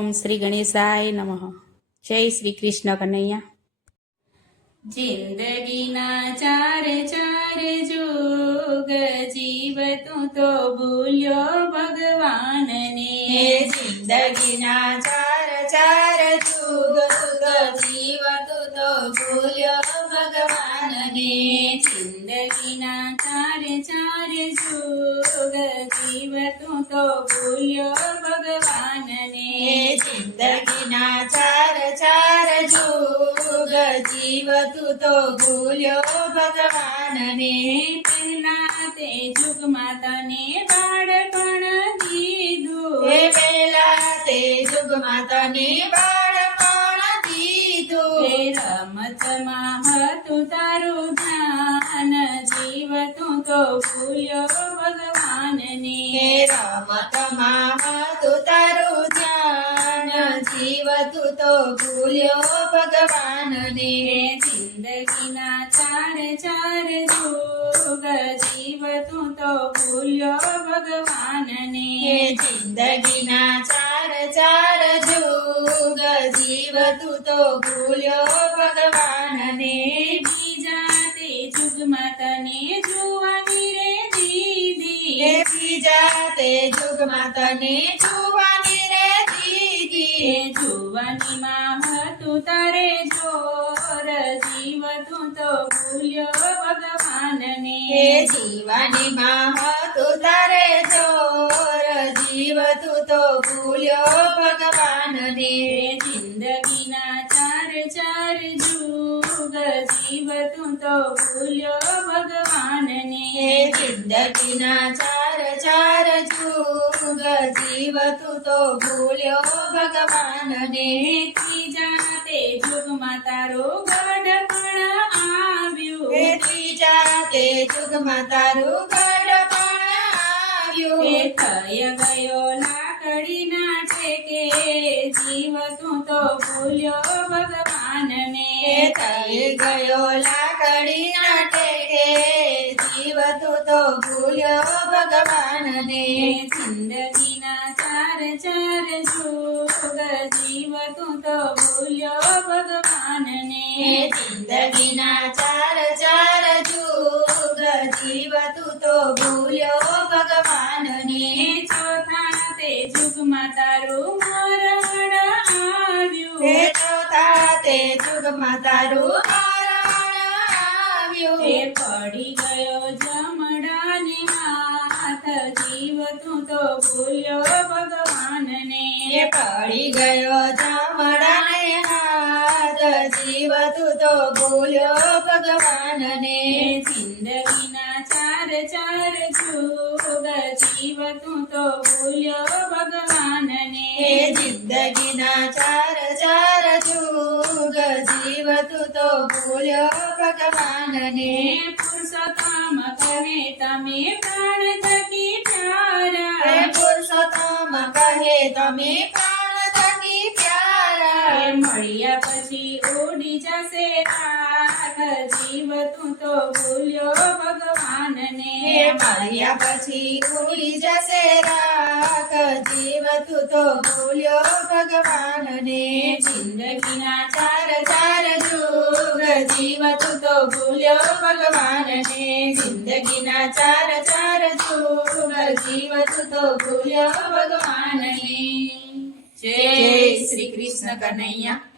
ओम श्री गणेशाय नम जय श्री कृष्ण कन्हैया जिंदगी ना चार चार जोग जीव तू तो भूलो भगवान ने जिंदगी ना चार चार जोग जीव तू तो भूलो भगवान ने जिंदगी ना चार चार जोग जीव तू तो भूलो भगवान દગીના ચાર ચાર જુગ જીવ તું તો ભૂલ્યો ભગવાનને પહેલા તે જુગમાં તને બાળપણ દીધું હે પહેલા તે જુગમાં તને બાળપણ દીધું હે રમતમાં હતું તારું ધ્યાન જીવ તું તો ભૂલ્યો ભગવાનને હે રમતમાં હતું તારું ધ્યાન जीवतु तो भूल्यो भगवान ने जिंदगी ना चार चार जोग तू तो भूलो भगवान ने जिंदगी ना चार चार जोग जीवतु तो भूल्यो भगवान ने बीजाते जुग माता ने जुआ रे दीदी बीजाते जुग मत ने जुआ જુવાનીમાં હતું તારે જોર જીવ તો ભૂલ્યો ભગવાનને જીવાનીમાં હતું તારે જોર જીવ તું તો ભૂલ્યો ભગવાનને જિંદગીના ચાર ચાર જુગ જીવ તો ભૂલ્યો ભગવાનને જિંદગીના ચાર ચાર જુગ જીવતું તો ભૂલ્યો ભગવાન દેખી જાતે યુગ માતા રોડકણ આવ્યુ દેખી જાતે યુગ માતા રોડકણ આવ્યુ હે થય ગયો લાકડી નાચે કે જીવતું તો ભૂલ્યો ભગવાન ને હે થય ગયો લાકડી નાચે કે જીવતું તો ભૂલ્યો ભગવાન દે ચંદન વિચારશું જીવ તું તો ભૂલ્યો ભગવાનને જિંદગીના ચાર ચાર જુગ જીવ તું તો ભૂલ્યો ને ચોથા તે જુગમાં તારું મરણ આવ્યું હે ચોથા તે જુગમાં તારું મરણ આવ્યું હે પડી ગયો જમડાને હાથ જીવ તું તો ભૂલ્યો ભગવાન પડી ગયો ચામડાને હાથ જીવ તું તો બોલ્યો ભગવાનને જિંદગીના ચાર ચાર જુગ જીવ તું તો બોલ્યો ભગવાનને જિંદગીના ચાર ચાર જુગ જીવ તું તો બોલ્યો ભગવાનને પુરુષોત્તમ કહે તમે પ્રાણ થકી તમે પ્રાણ થકી પ્યારા મળ્યા પછી ઉડી જશે તારા જીવ તું તો ભૂલ્યો ભગવાનને મળ્યા પછી ઉડી જશે રાખ જીવ તું તો ભૂલ્યો ભગવાનને જિંદગીના ચાર ચાર જીવ તો ભૂલ્યો ભગવાનને જિંદગીના ચાર ચાર છોર જીવ તો ભૂલ્યો ભગવાનને જય શ્રી કૃષ્ણ કનૈયા